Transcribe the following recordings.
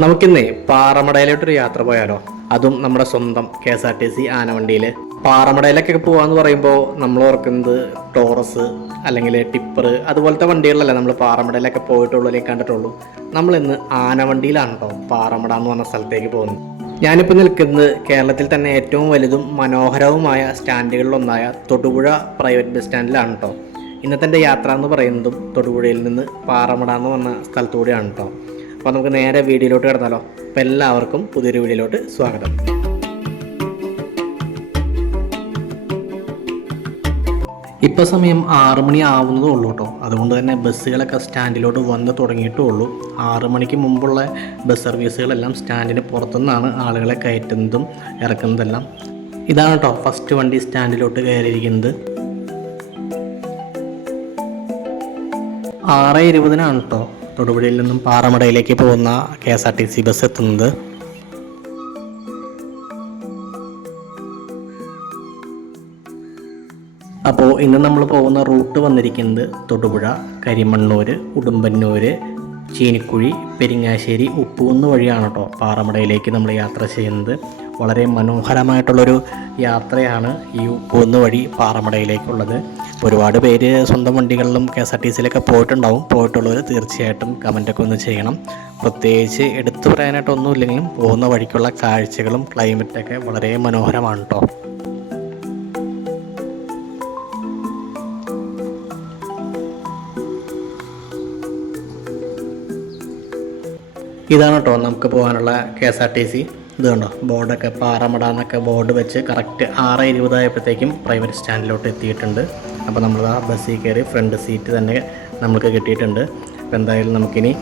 നമുക്കിന്നേ പാറമടയിലോട്ടൊരു യാത്ര പോയാലോ? അതും നമ്മുടെ സ്വന്തം KSRTC ആനവണ്ടിയിൽ. പാറമടയിലൊക്കെ പോകാന്ന് പറയുമ്പോൾ നമ്മൾ ഓർക്കുന്നത് ടോറസ് അല്ലെങ്കിൽ ടിപ്പർ അതുപോലത്തെ വണ്ടികളിലല്ല നമ്മൾ പാറമടയിലൊക്കെ പോയിട്ടുള്ളൂ അല്ലെങ്കിൽ കണ്ടിട്ടുള്ളൂ. നമ്മളിന്ന് ആനവണ്ടിയിലാണ് കേട്ടോ പാറമട എന്ന് പറഞ്ഞ സ്ഥലത്തേക്ക് പോകുന്നത്. ഞാനിപ്പോൾ നിൽക്കുന്നത് കേരളത്തിൽ തന്നെ ഏറ്റവും വലുതും മനോഹരവുമായ സ്റ്റാൻഡുകളിലൊന്നായ തൊടുപുഴ പ്രൈവറ്റ് ബസ് സ്റ്റാൻഡിലാണ് കേട്ടോ. ഇന്നത്തെ എൻ്റെ യാത്ര എന്ന് പറയുന്നതും തൊടുപുഴയിൽ നിന്ന് പാറമട എന്ന് പറഞ്ഞ സ്ഥലത്തൂടെയാണ് കേട്ടോ. അപ്പോൾ നമുക്ക് നേരെ വീഡിയോയിലോട്ട് കിടന്നാലോ. അപ്പോൾ എല്ലാവർക്കും പുതിയൊരു വീഡിയോയിലോട്ട് സ്വാഗതം. ഇപ്പോൾ സമയം 6 മണി ആവുന്നതേ ഉള്ളൂ കേട്ടോ. അതുകൊണ്ട് തന്നെ ബസ്സുകളൊക്കെ സ്റ്റാൻഡിലോട്ട് വന്ന് തുടങ്ങിയിട്ടേ ഉള്ളൂ. 6 മണിക്ക് മുമ്പുള്ള ബസ് സർവീസുകളെല്ലാം സ്റ്റാൻഡിന് പുറത്തുനിന്നാണ് ആളുകളെ കയറ്റുന്നതും ഇറക്കുന്നതെല്ലാം. ഇതാണ് കേട്ടോ ഫസ്റ്റ് വണ്ടി സ്റ്റാൻഡിലോട്ട് കയറിയിരിക്കുന്നത്. 6:20 കേട്ടോ തൊടുപുഴയിൽ നിന്നും പാറമടയിലേക്ക് പോകുന്ന KSRTC ബസ് എത്തുന്നത്. അപ്പോൾ ഇന്ന് നമ്മൾ പോകുന്ന റൂട്ട് വന്നിരിക്കുന്നത് തൊടുപുഴ, കരിമണ്ണൂർ, ഉടുമ്പന്നൂർ, ചീനിക്കുഴി, പെരിങ്ങാശ്ശേരി, ഉപ്പൂന്ന് വഴിയാണ് കേട്ടോ പാറമടയിലേക്ക് നമ്മൾ യാത്ര ചെയ്യുന്നത്. വളരെ മനോഹരമായിട്ടുള്ളൊരു യാത്രയാണ് ഈ ഉപ്പൂന്ന് വഴി പാറമടയിലേക്കുള്ളത്. ഒരുപാട് പേര് സ്വന്തം വണ്ടികളിലും KSRTCയിലൊക്കെ പോയിട്ടുള്ളവർ തീർച്ചയായിട്ടും കമൻറ്റൊക്കെ ഒന്ന് ചെയ്യണം. പ്രത്യേകിച്ച് എടുത്തു പറയാനായിട്ടൊന്നും ഇല്ലെങ്കിലും പോകുന്ന വഴിക്കുള്ള കാഴ്ചകളും ക്ലൈമറ്റൊക്കെ വളരെ മനോഹരമാണ് കേട്ടോ. ഇതാണ് കേട്ടോ നമുക്ക് പോകാനുള്ള KSRTC. ഇത് കണ്ടോ ബോർഡൊക്കെ പാറമട എന്നൊക്കെ ബോർഡ് വെച്ച് കറക്റ്റ് 6:20 ആയപ്പോഴത്തേക്കും പ്രൈവറ്റ് സ്റ്റാൻഡിലോട്ട് എത്തിയിട്ടുണ്ട്. അപ്പോൾ നമ്മൾ ആ ബസ്സിൽ കയറി ഫ്രണ്ട് സീറ്റ് തന്നെ നമുക്ക് കിട്ടിയിട്ടുണ്ട്. അപ്പോൾ എന്തായാലും നമുക്കിനി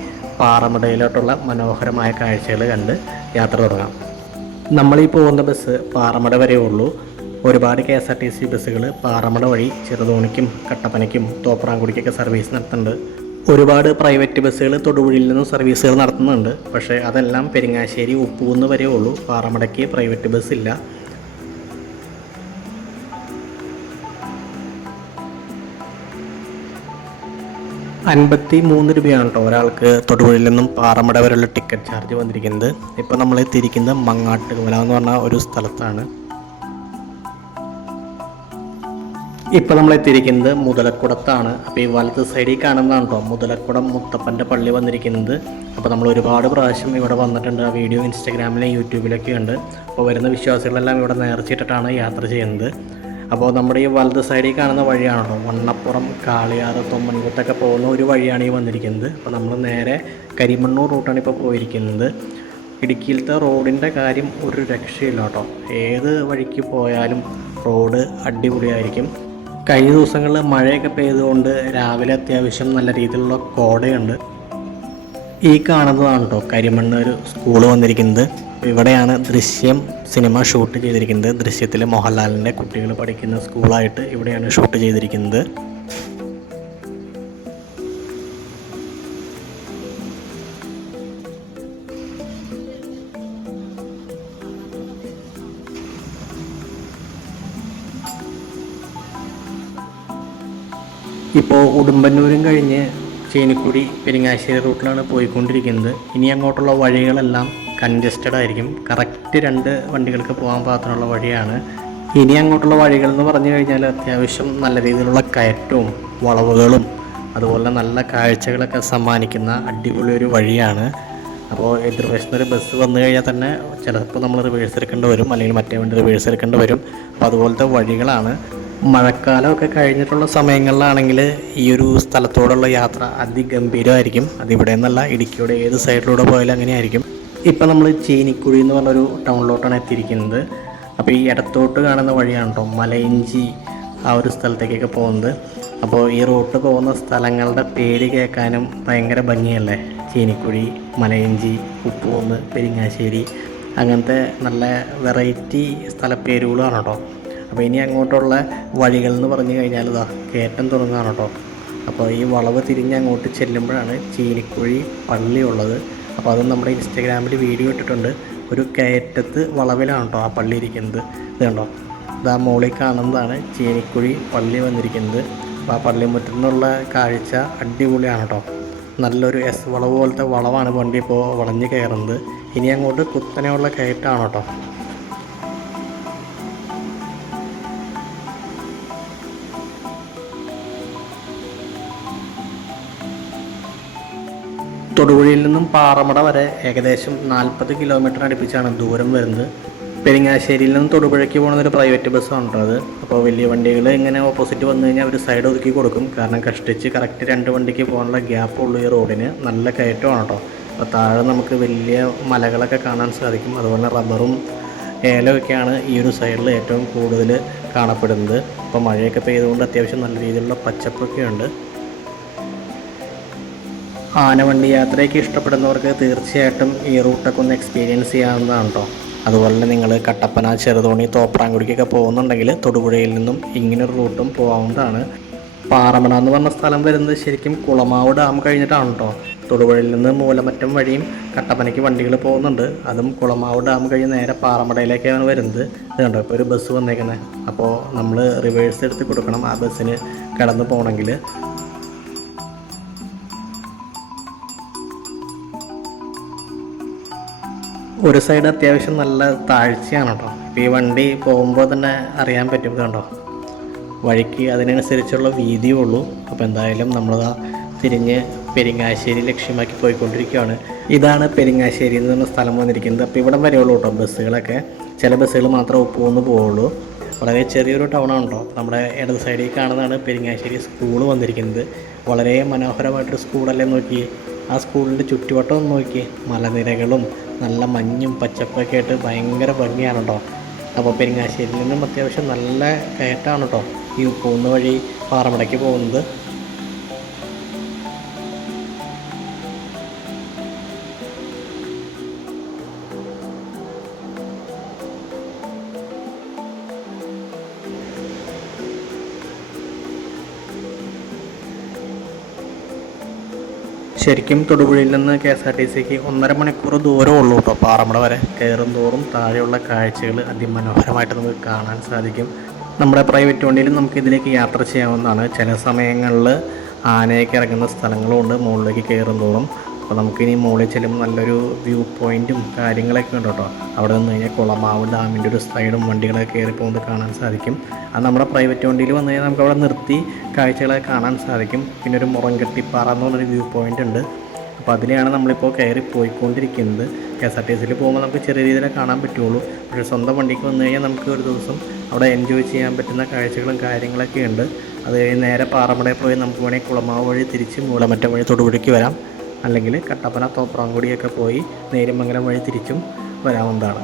പാറമടയിലോട്ടുള്ള മനോഹരമായ കാഴ്ചകൾ കണ്ട് യാത്ര തുടങ്ങാം. നമ്മളീ പോകുന്ന ബസ് പാറമട വരെ ഉള്ളൂ. ഒരുപാട് KSRTC ബസ്സുകൾ പാറമട വഴി ചെറുതോണിക്കും കട്ടപ്പനയ്ക്കും തോപ്രാംകുടിക്കൊക്കെ സർവീസ് നടത്തുന്നുണ്ട്. ഒരുപാട് പ്രൈവറ്റ് ബസ്സുകൾ തൊടുപുഴയിൽ നിന്നും സർവീസുകൾ നടത്തുന്നുണ്ട്. പക്ഷേ അതെല്ലാം പെരിങ്ങാശ്ശേരി, ഉപ്പൂന്ന് വരെ ഉള്ളൂ. പാറമടയ്ക്ക് പ്രൈവറ്റ് ബസ് ഇല്ല. ₹53 കേട്ടോ ഒരാൾക്ക് തൊടുപുഴയിൽ നിന്നും പാറമട വരെയുള്ള ടിക്കറ്റ് ചാർജ് വന്നിരിക്കുന്നത്. ഇപ്പോൾ നമ്മൾ എത്തിയിരിക്കുന്നത് മങ്ങാട്ടുകുമല എന്ന് പറഞ്ഞ ഒരു സ്ഥലത്താണ്. ഇപ്പോൾ നമ്മൾ എത്തിയിരിക്കുന്നത് മുതലക്കുടത്താണ്. അപ്പോൾ ഈ വലത്ത് സൈഡിൽ കാണുന്നതാണ് കേട്ടോ മുതലക്കുടം മുത്തപ്പൻ്റെ പള്ളി വന്നിരിക്കുന്നത്. അപ്പോൾ നമ്മൾ ഒരുപാട് പ്രാവശ്യം ഇവിടെ വന്നിട്ടുണ്ട്. ആ വീഡിയോ ഇൻസ്റ്റാഗ്രാമിലും യൂട്യൂബിലൊക്കെ ഉണ്ട്. അപ്പോൾ വരുന്ന വിശ്വാസികളെല്ലാം ഇവിടെ നേർച്ചിട്ടിട്ടാണ് യാത്ര ചെയ്യുന്നത്. അപ്പോൾ നമ്മുടെ ഈ വലത് സൈഡിൽ കാണുന്ന വഴിയാണല്ലോ വണ്ണപ്പുറം, കാളിയാറ്, തൊമ്മൻകുത്തൊക്കെ പോകുന്ന ഒരു വഴിയാണ് ഈ വന്നിരിക്കുന്നത്. അപ്പോൾ നമ്മൾ നേരെ കരിമണ്ണൂർ റൂട്ടാണ് ഇപ്പോൾ പോയിരിക്കുന്നത്. ഇടുക്കിയിലത്തെ റോഡിൻ്റെ കാര്യം ഒരു രക്ഷയില്ല കേട്ടോ. ഏത് വഴിക്ക് പോയാലും റോഡ് അടിപൊളിയായിരിക്കും. കഴിഞ്ഞ ദിവസങ്ങളിൽ മഴയൊക്കെ പെയ്തുകൊണ്ട് രാവിലെ അത്യാവശ്യം നല്ല രീതിയിലുള്ള കോടയുണ്ട്. ഈ കാണുന്നതാണ് കേട്ടോ കരിമണ്ണൂർ സ്കൂൾ വന്നിരിക്കുന്നത്. ഇവിടെയാണ് ദൃശ്യം സിനിമ ഷൂട്ട് ചെയ്തിരിക്കുന്നത്. ദൃശ്യത്തിൽ മോഹൻലാലിൻ്റെ കുട്ടികൾ പഠിക്കുന്ന സ്കൂളായിട്ട് ഇവിടെയാണ് ഷൂട്ട് ചെയ്തിരിക്കുന്നത്. ഇപ്പോൾ ഉടുമ്പന്നൂരും കഴിഞ്ഞ് ചീനിക്കുടി, പെരിങ്ങാശ്ശേരി റൂട്ടിലാണ് പോയിക്കൊണ്ടിരിക്കുന്നത്. ഇനി അങ്ങോട്ടുള്ള വഴികളെല്ലാം കൺജസ്റ്റഡ് ആയിരിക്കും. കറക്റ്റ് 2 വണ്ടികൾക്ക് പോകാൻ പാകത്തിനുള്ള വഴിയാണ്. ഇനി അങ്ങോട്ടുള്ള വഴികൾ എന്ന് പറഞ്ഞു കഴിഞ്ഞാൽ അത്യാവശ്യം നല്ല രീതിയിലുള്ള കയറ്റവും വളവുകളും അതുപോലെ നല്ല കാഴ്ചകളൊക്കെ സമ്മാനിക്കുന്ന അടിപൊളി ഒരു വഴിയാണ്. അപ്പോൾ എതിർവശത്തൊരു ബസ് വന്നു കഴിഞ്ഞാൽ തന്നെ ചിലപ്പോൾ നമ്മൾ റിവേഴ്സ് എടുക്കേണ്ടി വരും, അല്ലെങ്കിൽ മറ്റേ വണ്ടി റിവേഴ്സ് എടുക്കേണ്ടി വരും. അപ്പോൾ അതുപോലത്തെ വഴികളാണ്. മഴക്കാലമൊക്കെ കഴിഞ്ഞിട്ടുള്ള സമയങ്ങളിലാണെങ്കിൽ ഈ ഒരു സ്ഥലത്തോടുള്ള യാത്ര അതിഗംഭീരമായിരിക്കും. അതിവിടെ നിന്നല്ല, ഇടുക്കിയുടെ ഏത് സൈഡിലൂടെ പോയാലും അങ്ങനെയായിരിക്കും. ഇപ്പം നമ്മൾ ചീനിക്കുഴി എന്ന് പറഞ്ഞൊരു ടൗണിലോട്ടാണ് എത്തിയിരിക്കുന്നത്. അപ്പോൾ ഈ ഇടത്തോട്ട് കാണുന്ന വഴിയാണ് കേട്ടോ മലയിഞ്ചി ആ ഒരു സ്ഥലത്തേക്കൊക്കെ പോകുന്നത്. അപ്പോൾ ഈ റൂട്ട് പോകുന്ന സ്ഥലങ്ങളുടെ പേര് കേൾക്കാനും ഭയങ്കര ഭംഗിയല്ലേ. ചീനിക്കുഴി, മലയിഞ്ചി, ഉപ്പൂന്ന്, പെരിങ്ങാശ്ശേരി, അങ്ങനത്തെ നല്ല വെറൈറ്റി സ്ഥലപ്പേരുകളാണ് കേട്ടോ. അപ്പോൾ ഇനി അങ്ങോട്ടുള്ള വഴികൾ എന്ന് പറഞ്ഞു കഴിഞ്ഞാൽ ഇതാ കയറ്റം തുടങ്ങുകയാണ് കേട്ടോ. അപ്പോൾ ഈ വളവ് തിരിഞ്ഞ് അങ്ങോട്ട് ചെല്ലുമ്പോഴാണ് ചീനിക്കുഴി പള്ളി ഉള്ളത്. അപ്പോൾ അതും നമ്മുടെ ഇൻസ്റ്റാഗ്രാമിൽ വീഡിയോ ഇട്ടിട്ടുണ്ട്. ഒരു കയറ്റത്ത് വളവിലാണ് കേട്ടോ ആ പള്ളി ഇരിക്കുന്നത്. ഇത് കണ്ടോ, ഇതാ മുകളിൽ കാണുന്നതാണ് ചീനിക്കുഴി പള്ളി വന്നിരിക്കുന്നത്. അപ്പോൾ ആ പള്ളിമുറ്റത്തു നിന്നുള്ള കാഴ്ച അടിപൊളിയാണ് കേട്ടോ. നല്ലൊരു എസ് വളവ് പോലത്തെ വളവാണ് വണ്ടി ഇപ്പോൾ വളഞ്ഞ് കയറുന്നത്. ഇനി അങ്ങോട്ട് കുത്തനെയുള്ള കയറ്റാണ് കേട്ടോ. തൊടുപുഴയിൽ നിന്നും പാറമട വരെ ഏകദേശം 40 കിലോമീറ്റർ അടുപ്പിച്ചാണ് ദൂരം വരുന്നത്. പെരിങ്ങാശ്ശേരിയിൽ നിന്നും തൊടുപുഴയ്ക്ക് പോകുന്ന ഒരു പ്രൈവറ്റ് ബസ്സാണ് കേട്ടോ അത്. അപ്പോൾ വലിയ വണ്ടികൾ ഇങ്ങനെ ഓപ്പോസിറ്റ് വന്നു കഴിഞ്ഞാൽ അവർ സൈഡ് ഒതുക്കി കൊടുക്കും. കാരണം കഷ്ടിച്ച് കറക്റ്റ് 2 വണ്ടിക്ക് പോകാനുള്ള ഗ്യാപ്പ് ഉള്ളൂ ഈ റോഡിന്. നല്ല കയറ്റമാണ് കേട്ടോ. അപ്പോൾ താഴെ നമുക്ക് വലിയ മലകളൊക്കെ കാണാൻ സാധിക്കും. അതുപോലെ റബ്ബറും ഏലമൊക്കെയാണ് ഈ ഒരു സൈഡിൽ ഏറ്റവും കൂടുതൽ കാണപ്പെടുന്നത്. അപ്പോൾ മഴയൊക്കെ പെയ്തുകൊണ്ട് അത്യാവശ്യം നല്ല രീതിയിലുള്ള പച്ചപ്പൊക്കെ ഉണ്ട്. ആനവണ്ടി യാത്രയൊക്കെ ഇഷ്ടപ്പെടുന്നവർക്ക് തീർച്ചയായിട്ടും ഈ റൂട്ടൊക്കെ ഒന്ന് എക്സ്പീരിയൻസ് ചെയ്യാവുന്നതാണ് കേട്ടോ. അതുപോലെ തന്നെ നിങ്ങൾ കട്ടപ്പന, ചെറുതോണി, തോപ്രാംകുടിക്കൊക്കെ പോകുന്നുണ്ടെങ്കിൽ തൊടുപുഴയിൽ നിന്നും ഇങ്ങനൊരു റൂട്ടും പോകാവുന്നതാണ്. പാറമട എന്ന് പറഞ്ഞ സ്ഥലം വരുന്നത് ശരിക്കും കുളമാവ് ഡാം കഴിഞ്ഞിട്ടാണ് കേട്ടോ. തൊടുപുഴയിൽ നിന്ന് മൂലമറ്റം വഴിയും കട്ടപ്പനയ്ക്ക് വണ്ടികൾ പോകുന്നുണ്ട്. അതും കുളമാവ് ഡാം കഴിഞ്ഞ് നേരെ പാറമടയിലേക്കാണ് വരുന്നത്. ഇത് കണ്ടോ, ഇപ്പോൾ ഒരു ബസ് വന്നേക്കുന്നത്. അപ്പോൾ നമ്മൾ റിവേഴ്സ് എടുത്ത് കൊടുക്കണം ആ ബസ്സിന് കടന്നു പോകണമെങ്കിൽ. ഒരു സൈഡ് അത്യാവശ്യം നല്ല താഴ്ചയാണ് കേട്ടോ. ഇപ്പോൾ ഈ വണ്ടി പോകുമ്പോൾ തന്നെ അറിയാൻ പറ്റും. കണ്ടോ, വഴിക്ക് അതിനനുസരിച്ചുള്ള വീതിയേ ഉള്ളൂ. അപ്പോൾ എന്തായാലും നമ്മളതാ തിരിഞ്ഞ് പെരിങ്ങാശ്ശേരി ലക്ഷ്യമാക്കി പോയിക്കൊണ്ടിരിക്കുകയാണ്. ഇതാണ് പെരിങ്ങാശ്ശേരി എന്ന് പറഞ്ഞ സ്ഥലം വന്നിരിക്കുന്നത്. അപ്പോൾ ഇവിടം വരെയുള്ളൂ കേട്ടോ ബസ്സുകളൊക്കെ. ചില ബസ്സുകൾ മാത്രമേ ഉപ്പൂന്ന് പോവുള്ളൂ. വളരെ ചെറിയൊരു ടൗണാണ് കേട്ടോ. നമ്മുടെ ഇടത് സൈഡിൽ കാണുന്നതാണ് പെരിങ്ങാശ്ശേരി സ്കൂൾ വന്നിരിക്കുന്നത്. വളരെ മനോഹരമായിട്ടൊരു സ്കൂളല്ലേ നോക്കി. ആ സ്കൂളിൻ്റെ ചുറ്റുവട്ടം ഒന്ന് നോക്കി. മലനിരകളും നല്ല മഞ്ഞും പച്ചപ്പൊക്കെ ആയിട്ട് ഭയങ്കര ഭംഗിയാണ് കേട്ടോ. അപ്പോൾ പെരിങ്ങാശ്ശേരിയിൽ നിന്നും അത്യാവശ്യം നല്ല കയറ്റാണ് കേട്ടോ ഈ പോകുന്ന വഴി പാറമടയ്ക്ക് പോകുന്നത്. ശരിക്കും തൊടുപുഴയിൽ നിന്ന് KSRTCക്ക് 1.5 മണിക്കൂർ ദൂരമുള്ളൂ കേട്ടോ പാറമട വരെ. കയറും തോറും താഴെയുള്ള കാഴ്ചകൾ അതിമനോഹരമായിട്ട് നമുക്ക് കാണാൻ സാധിക്കും. നമ്മുടെ പ്രൈവറ്റ് വണ്ടിയിൽ നമുക്ക് ഇതിലേക്ക് യാത്ര ചെയ്യാവുന്നതാണ്. ചില സമയങ്ങളിൽ ആനയൊക്കെ ഇറങ്ങുന്ന സ്ഥലങ്ങളുമുണ്ട് മുകളിലേക്ക് കയറും തോറും. അപ്പോൾ നമുക്കിനി മുകളിൽ ചെല്ലുമ്പോൾ നല്ലൊരു വ്യൂ പോയിൻറ്റും കാര്യങ്ങളൊക്കെ ഉണ്ട് കേട്ടോ. അവിടെ നിന്ന് കഴിഞ്ഞാൽ കുളമാവ് ഡാമിൻ്റെ ഒരു സൈഡും വണ്ടികളൊക്കെ കയറി പോകുന്നത് കാണാൻ സാധിക്കും. അത് നമ്മുടെ പ്രൈവറ്റ് വണ്ടിയിൽ വന്നു കഴിഞ്ഞാൽ നമുക്ക് അവിടെ നിർത്തി കാഴ്ചകളൊക്കെ കാണാൻ സാധിക്കും. പിന്നെ ഒരു മുറംകെട്ടിപ്പാറ എന്ന് പറഞ്ഞൊരു വ്യൂ പോയിൻ്റ് ഉണ്ട്. അപ്പോൾ അതിലെയാണ് നമ്മളിപ്പോൾ കയറി പോയിക്കൊണ്ടിരിക്കുന്നത്. KSRTCയിൽ പോകുമ്പോൾ നമുക്ക് ചെറിയ രീതിയിൽ കാണാൻ പറ്റുള്ളൂ. പക്ഷേ സ്വന്തം വണ്ടിക്ക് വന്നു കഴിഞ്ഞാൽ നമുക്ക് ഒരു ദിവസം അവിടെ എൻജോയ് ചെയ്യാൻ പറ്റുന്ന കാഴ്ചകളും കാര്യങ്ങളൊക്കെ ഉണ്ട്. അത് കഴിഞ്ഞ് നേരെ പാറമടയിൽ പോയി നമുക്ക് വേണമെങ്കിൽ കുളമാവ് വഴി തിരിച്ച് മൂലമറ്റം വഴി തൊടുപുഴയ്ക്ക് വരാം. അല്ലെങ്കിൽ കട്ടപ്പന, തോപ്രാംകുടിയൊക്കെ പോയി നേര്യമംഗലം വഴി തിരിച്ചും വരാവുന്നതാണ്.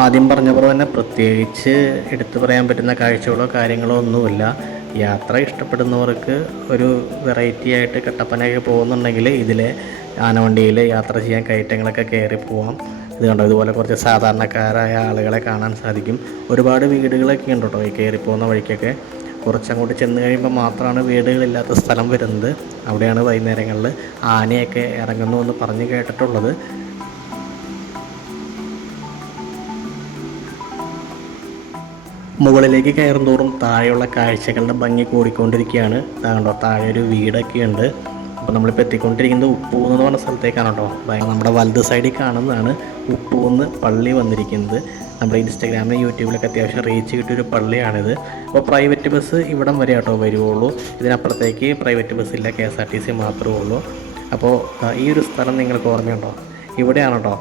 ആദ്യം പറഞ്ഞ പോലെ തന്നെ പ്രത്യേകിച്ച് എടുത്തു പറയാൻ പറ്റുന്ന കാഴ്ചകളോ കാര്യങ്ങളോ ഒന്നുമില്ല. യാത്ര ഇഷ്ടപ്പെടുന്നവർക്ക് ഒരു വെറൈറ്റി ആയിട്ട് കട്ടപ്പനയൊക്കെ പോകുന്നുണ്ടെങ്കിൽ ഇതിലെ ആനവണ്ടിയിൽ യാത്ര ചെയ്യാൻ കയറ്റങ്ങളൊക്കെ കയറി പോവാം. ഇത് കണ്ടോ, ഇതുപോലെ കുറച്ച് സാധാരണക്കാരായ ആളുകളെ കാണാൻ സാധിക്കും. ഒരുപാട് വീടുകളൊക്കെ ഉണ്ട് കേട്ടോ ഈ കയറി പോകുന്ന വഴിക്കൊക്കെ. കുറച്ചങ്ങോട്ട് ചെന്ന് കഴിയുമ്പോൾ മാത്രമാണ് വീടുകളില്ലാത്ത സ്ഥലം വരുന്നത്. അവിടെയാണ് വൈകുന്നേരങ്ങളിൽ ആനയൊക്കെ ഇറങ്ങുന്നു എന്ന് പറഞ്ഞ് കേട്ടിട്ടുള്ളത്. മുകളിലേക്ക് കയറും തോറും താഴെയുള്ള കാഴ്ചകളുടെ ഭംഗി കൂടിക്കൊണ്ടിരിക്കുകയാണ്. കണ്ടോ, താഴെ ഒരു വീടൊക്കെ ഉണ്ട്. അപ്പോൾ നമ്മളിപ്പോൾ എത്തിക്കൊണ്ടിരിക്കുന്നത് ഉപ്പൂന്ന് എന്ന് പറഞ്ഞ സ്ഥലത്തേക്കാണ് കേട്ടോ. നമ്മുടെ വലത് സൈഡിൽ കാണുന്നതാണ് ഉപ്പൂന്ന് പള്ളി വന്നിരിക്കുന്നത്. നമ്മുടെ ഇൻസ്റ്റാഗ്രാമിലും യൂട്യൂബിലൊക്കെ അത്യാവശ്യം റീച്ച് കിട്ടിയൊരു പള്ളിയാണിത്. അപ്പോൾ പ്രൈവറ്റ് ബസ് ഇവിടം വരെ കേട്ടോ വരുവുള്ളൂ. ഇതിനപ്പുറത്തേക്ക് പ്രൈവറ്റ് ബസ്സില്ല, KSRTC മാത്രമേ ഉള്ളൂ. അപ്പോൾ ഈ ഒരു സ്ഥലം നിങ്ങൾക്ക് ഓർമ്മയുണ്ടോ? ഇവിടെയാണ് കേട്ടോ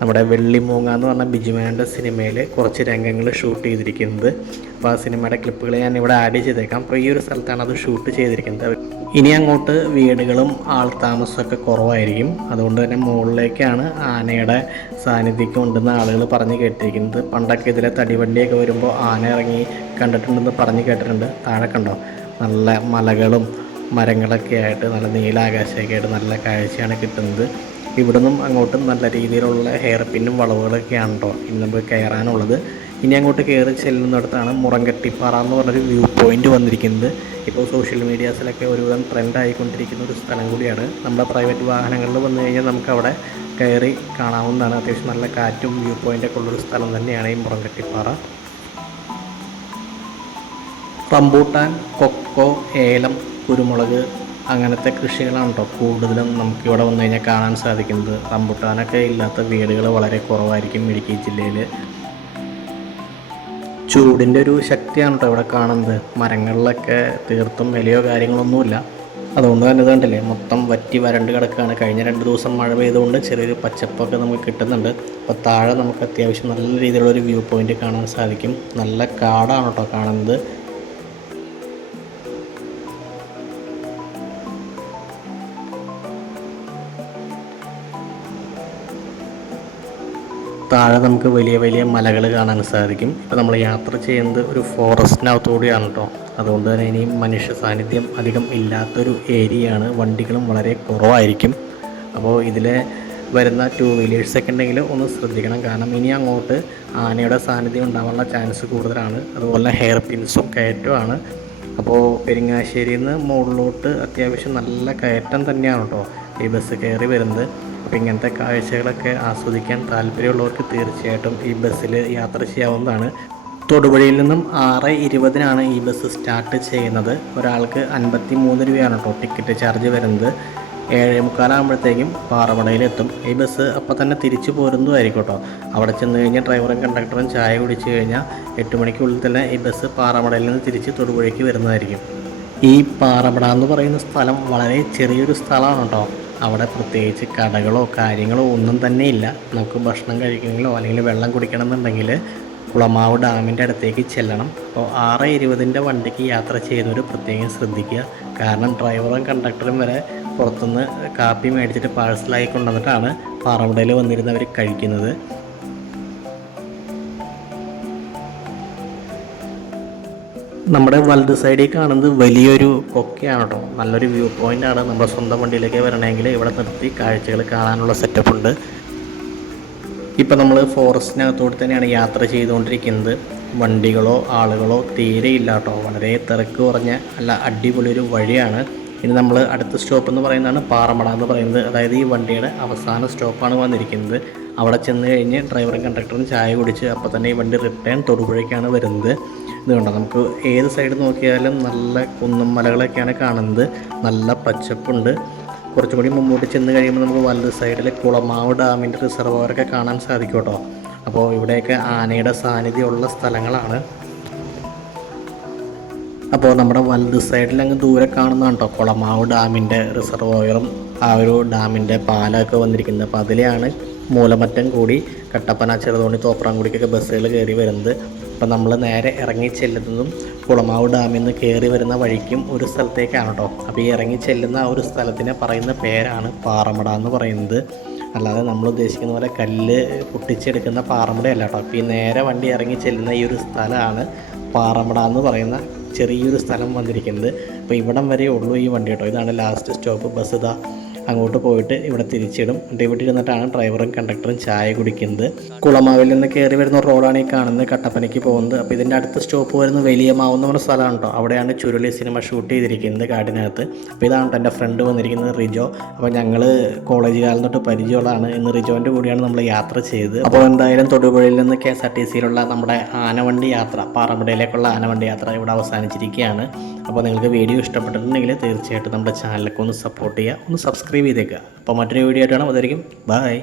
നമ്മുടെ വെള്ളിമൂങ്ങ എന്ന് പറഞ്ഞ ബിജുമേനോൻ്റെ സിനിമയിൽ കുറച്ച് രംഗങ്ങൾ ഷൂട്ട് ചെയ്തിരിക്കുന്നത്. അപ്പോൾ ആ സിനിമയുടെ ക്ലിപ്പുകൾ ഞാൻ ഇവിടെ ആഡ് ചെയ്തേക്കാം. അപ്പോൾ ഈ ഒരു സ്ഥലത്താണ് അത് ഷൂട്ട് ചെയ്തിരിക്കുന്നത്. ഇനി അങ്ങോട്ട് വീടുകളും ആൾ താമസമൊക്കെ കുറവായിരിക്കും. അതുകൊണ്ട് തന്നെ മുകളിലേക്കാണ് ആനയുടെ സാന്നിധ്യം ഉണ്ടെന്ന് ആളുകൾ പറഞ്ഞ് കേട്ടിരിക്കുന്നത്. പണ്ടൊക്കെ ഇതിലെ തടിവണ്ടിയൊക്കെ വരുമ്പോൾ ആന ഇറങ്ങി കണ്ടിട്ടുണ്ടെന്ന് പറഞ്ഞ് കേട്ടിട്ടുണ്ട്. താഴെ കണ്ടോ, നല്ല മലകളും മരങ്ങളൊക്കെ ആയിട്ട് നല്ല നീലാകാശമൊക്കെ ആയിട്ട് നല്ല കാഴ്ചയാണ് കിട്ടുന്നത്. ഇവിടുന്നും അങ്ങോട്ടും നല്ല രീതിയിലുള്ള ഹെയർ പിന്നും വളവുകളൊക്കെയാണ് കേട്ടോ ഇനി നമുക്ക് കയറാനുള്ളത്. ഇനി അങ്ങോട്ട് കയറി ചെല്ലുന്നിടത്താണ് മുറംകെട്ടിപ്പാറ എന്ന് പറഞ്ഞൊരു വ്യൂ പോയിൻ്റ് വന്നിരിക്കുന്നത്. ഇപ്പോൾ സോഷ്യൽ മീഡിയാസിലൊക്കെ ഒരുവിധം ട്രെൻഡായിക്കൊണ്ടിരിക്കുന്ന ഒരു സ്ഥലം കൂടിയാണ്. നമ്മുടെ പ്രൈവറ്റ് വാഹനങ്ങളിൽ വന്നു കഴിഞ്ഞാൽ നമുക്ക് അവിടെ കയറി കാണാവുന്നതാണ്. അത്യാവശ്യം നല്ല കാറ്റും വ്യൂ പോയിൻ്റൊക്കെ ഉള്ളൊരു സ്ഥലം തന്നെയാണ് ഈ മുറംകെട്ടിപ്പാറ. റംബൂട്ടാൻ, കൊക്കോ, ഏലം, കുരുമുളക് അങ്ങനത്തെ കൃഷികളാണ് കേട്ടോ കൂടുതലും നമുക്കിവിടെ വന്നു കഴിഞ്ഞാൽ കാണാൻ സാധിക്കുന്നത്. റംബൂട്ടാനൊക്കെ ഇല്ലാത്ത വീടുകൾ വളരെ കുറവായിരിക്കും ഇടുക്കി ജില്ലയിൽ. ചൂടിൻ്റെ ഒരു ശക്തിയാണ് കേട്ടോ ഇവിടെ കാണുന്നത്. മരങ്ങളിലൊക്കെ തീർത്തും ഇലയോ കാര്യങ്ങളൊന്നുമില്ല. അതുകൊണ്ട് തന്നെ ഇത് കണ്ടില്ലേ, മൊത്തം വറ്റി വരണ്ട് കിടക്കുകയാണ്. കഴിഞ്ഞ 2 ദിവസം മഴ പെയ്തുകൊണ്ട് ചെറിയൊരു പച്ചപ്പൊക്കെ നമുക്ക് കിട്ടുന്നുണ്ട്. അപ്പോൾ താഴെ നമുക്ക് അത്യാവശ്യം നല്ല രീതിയിലുള്ളൊരു വ്യൂ പോയിൻ്റ് കാണാൻ സാധിക്കും. നല്ല കാടാണ് കേട്ടോ കാണുന്നത്. താഴെ നമുക്ക് വലിയ വലിയ മലകൾ കാണാൻ സാധിക്കും. ഇപ്പോൾ നമ്മൾ യാത്ര ചെയ്യുന്നത് ഒരു ഫോറസ്റ്റിനകത്തുകൂടിയാണ് കേട്ടോ. അതുകൊണ്ട് തന്നെ ഇനിയും മനുഷ്യ സാന്നിധ്യം അധികം ഇല്ലാത്തൊരു ഏരിയയാണ്. വണ്ടികളും വളരെ കുറവായിരിക്കും. അപ്പോൾ ഇതിൽ വരുന്ന 2 വീലേഴ്സൊക്കെ ഉണ്ടെങ്കിൽ ഒന്ന് ശ്രദ്ധിക്കണം. കാരണം ഇനി അങ്ങോട്ട് ആനയുടെ സാന്നിധ്യം ഉണ്ടാവാനുള്ള ചാൻസ് കൂടുതലാണ്. അതുപോലെ ഹെയർ പിൻസും കയറ്റമാണ്. അപ്പോൾ പെരിങ്ങാശ്ശേരിയിൽ നിന്ന് മുകളിലോട്ട് അത്യാവശ്യം നല്ല കയറ്റം തന്നെയാണ് കേട്ടോ ഈ ബസ് കയറി വരുന്നത്. അപ്പോൾ ഇങ്ങനത്തെ കാഴ്ചകളൊക്കെ ആസ്വദിക്കാൻ താല്പര്യമുള്ളവർക്ക് തീർച്ചയായിട്ടും ഈ ബസ്സിൽ യാത്ര ചെയ്യാവുന്നതാണ്. തൊടുപുഴയിൽ നിന്നും 6:20 ഈ ബസ് സ്റ്റാർട്ട് ചെയ്യുന്നത്. ഒരാൾക്ക് 53 രൂപയാണ് കേട്ടോ ടിക്കറ്റ് ചാർജ് വരുന്നത്. 7:45 ആകുമ്പോഴത്തേക്കും പാറമടയിലെത്തും. ഈ ബസ് അപ്പോൾ തന്നെ തിരിച്ചു പോരുന്നതായിരിക്കും കേട്ടോ. അവിടെ ചെന്ന് കഴിഞ്ഞാൽ ഡ്രൈവറും കണ്ടക്ടറും ചായ കുടിച്ച് കഴിഞ്ഞാൽ 8 മണിക്കുള്ളിൽ തന്നെ ഈ ബസ് പാറമടയിൽ നിന്ന് തിരിച്ച് തൊടുപുഴയ്ക്ക് വരുന്നതായിരിക്കും. ഈ പാറമട എന്ന് പറയുന്ന സ്ഥലം വളരെ ചെറിയൊരു സ്ഥലമാണ് കേട്ടോ. അവിടെ പ്രത്യേകിച്ച് കടകളോ കാര്യങ്ങളോ ഒന്നും തന്നെ ഇല്ല. നമുക്ക് ഭക്ഷണം കഴിക്കണമെങ്കിലോ അല്ലെങ്കിൽ വെള്ളം കുടിക്കണം എന്നുണ്ടെങ്കിൽ കുളമാവ് ഡാമിൻ്റെ അടുത്തേക്ക് ചെല്ലണം. അപ്പോൾ 6:20 വണ്ടിക്ക് യാത്ര ചെയ്യുന്നവർ പ്രത്യേകം ശ്രദ്ധിക്കുക. കാരണം ഡ്രൈവറും കണ്ടക്ടറും വരെ പുറത്തുനിന്ന് കാപ്പി മേടിച്ചിട്ട് പാഴ്സലായി കൊണ്ടുവന്നിട്ടാണ് പാറമടയിൽ വന്നിരുന്നവർ കഴിക്കുന്നത്. നമ്മുടെ വലത് സൈഡിൽ കാണുന്നത് വലിയൊരു കൊക്കയാണ് കേട്ടോ. നല്ലൊരു വ്യൂ പോയിൻ്റാണ്. നമ്മുടെ സ്വന്തം വണ്ടിയിലേക്ക് വരണമെങ്കിൽ ഇവിടെ നിർത്തി കാഴ്ചകൾ കാണാനുള്ള സെറ്റപ്പ് ഉണ്ട്. ഇപ്പം നമ്മൾ ഫോറസ്റ്റിനകത്തോട് തന്നെയാണ് യാത്ര ചെയ്തുകൊണ്ടിരിക്കുന്നത്. വണ്ടികളോ ആളുകളോ തീരെ ഇല്ല കേട്ടോ. വളരെ തിരക്ക് കുറഞ്ഞ നല്ല അടിപൊളിയൊരു വഴിയാണ്. ഇനി നമ്മൾ അടുത്ത സ്റ്റോപ്പ് എന്ന് പറയുന്നതാണ് പാറമട എന്ന് പറയുന്നത്. അതായത് ഈ വണ്ടിയുടെ അവസാന സ്റ്റോപ്പാണ് വന്നിരിക്കുന്നത്. അവിടെ ചെന്ന് കഴിഞ്ഞ് ഡ്രൈവറും കണ്ടക്ടറും ചായ കുടിച്ച് അപ്പോൾ തന്നെ ഈ വണ്ടി റിട്ടേൺ തൊടുപുഴയ്ക്കാണ് വരുന്നത്. ഇതുകൊണ്ട് നമുക്ക് ഏത് സൈഡ് നോക്കിയാലും നല്ല കുന്നും മലകളൊക്കെയാണ് കാണുന്നത്. നല്ല പച്ചപ്പുണ്ട്. കുറച്ചും കൂടി മുമ്പോട്ട് ചെന്ന് കഴിയുമ്പോൾ നമുക്ക് വലത് സൈഡിൽ കുളമാവ് ഡാമിൻ്റെ റിസർവോയറൊക്കെ കാണാൻ സാധിക്കും കേട്ടോ. അപ്പോൾ ഇവിടെയൊക്കെ ആനയുടെ സാന്നിധ്യമുള്ള സ്ഥലങ്ങളാണ്. അപ്പോൾ നമ്മുടെ വലത് സൈഡിൽ അങ്ങ് ദൂരെ കാണുന്നതാണ് കേട്ടോ കുളമാവ് ഡാമിൻ്റെ റിസർവോയറും ആ ഒരു ഡാമിൻ്റെ പാലമൊക്കെ വന്നിരിക്കുന്നത്. അപ്പോൾ അതിലെയാണ് മൂലമറ്റം കൂടി കട്ടപ്പന, ചെറുതോണി, തോപ്രാംകുടിക്കൊക്കെ ബസ്സുകൾ കയറി വരുന്നത്. അപ്പോൾ നമ്മൾ നേരെ ഇറങ്ങി ചെല്ലുന്നതും കുളമാവ് ഡാമിൽ നിന്ന് കയറി വരുന്ന വഴിക്കും ഒരു സ്ഥലത്തേക്കാണ് കേട്ടോ. അപ്പോൾ ഈ ഇറങ്ങി ചെല്ലുന്ന ആ ഒരു സ്ഥലത്തിനെ പറയുന്ന പേരാണ് പാറമട എന്ന് പറയുന്നത്. അല്ലാതെ നമ്മൾ ഉദ്ദേശിക്കുന്ന പോലെ കല്ല് പൊട്ടിച്ചെടുക്കുന്ന പാറമടയല്ല കേട്ടോ. അപ്പോൾ ഈ നേരെ വണ്ടി ഇറങ്ങി ചെല്ലുന്ന ഈ ഒരു സ്ഥലമാണ് പാറമട എന്ന് പറയുന്ന ചെറിയൊരു സ്ഥലം വന്നിരിക്കുന്നത്. അപ്പോൾ ഇവിടം വരെ ഉള്ളൂ ഈ വണ്ടി കേട്ടോ. ഇതാണ് ലാസ്റ്റ് സ്റ്റോപ്പ്. ബസ് ഇതാ അങ്ങോട്ട് പോയിട്ട് ഇവിടെ തിരിച്ചിടും. ഇവിടെ ഇരുന്നിട്ടാണ് ഡ്രൈവറും കണ്ടക്ടറും ചായ കുടിക്കുന്നത്. കുളമാവിൽ നിന്ന് കയറി വരുന്ന റോഡാണ് ഈ കാണുന്നത്, കട്ടപ്പനയ്ക്ക് പോകുന്നത്. അപ്പോൾ ഇതിൻ്റെ അടുത്ത സ്റ്റോപ്പ് വരുന്നത് വലിയ മാവ് എന്ന് പറഞ്ഞ സ്ഥലമാണ് കേട്ടോ. അവിടെയാണ് ചുരുളി സിനിമ ഷൂട്ട് ചെയ്തിരിക്കുന്നത് കാടിനകത്ത്. അപ്പോൾ ഇതാണ് എൻ്റെ ഫ്രണ്ട് വന്നിരിക്കുന്നത്, റിജോ. അപ്പോൾ ഞങ്ങൾ കോളേജ് കാലം തൊട്ട് പരിചയമുള്ളതാണ്. ഇന്ന് റിജോൻ്റെ കൂടിയാണ് നമ്മൾ യാത്ര ചെയ്തത്. അപ്പോൾ എന്തായാലും തൊടുപുഴയിൽ നിന്ന് KSRTCയിലുള്ള നമ്മുടെ ആനവണ്ടി യാത്ര, പാറമടയിലേക്കുള്ള ആനവണ്ടി യാത്ര ഇവിടെ അവസാനിച്ചിരിക്കുകയാണ്. അപ്പോൾ നിങ്ങൾക്ക് വീഡിയോ ഇഷ്ടപ്പെട്ടിട്ടുണ്ടെങ്കിൽ തീർച്ചയായിട്ടും നമ്മുടെ ചാനലൊക്കെ ഒന്ന് സപ്പോർട്ട് ചെയ്യുക, ഒന്ന് സബ്സ്ക്രൈബ് ചെയ്തേക്കുക. അപ്പോൾ മറ്റൊരു വീഡിയോ ആയിട്ടാണ്. അതായിരിക്കും. ബൈ.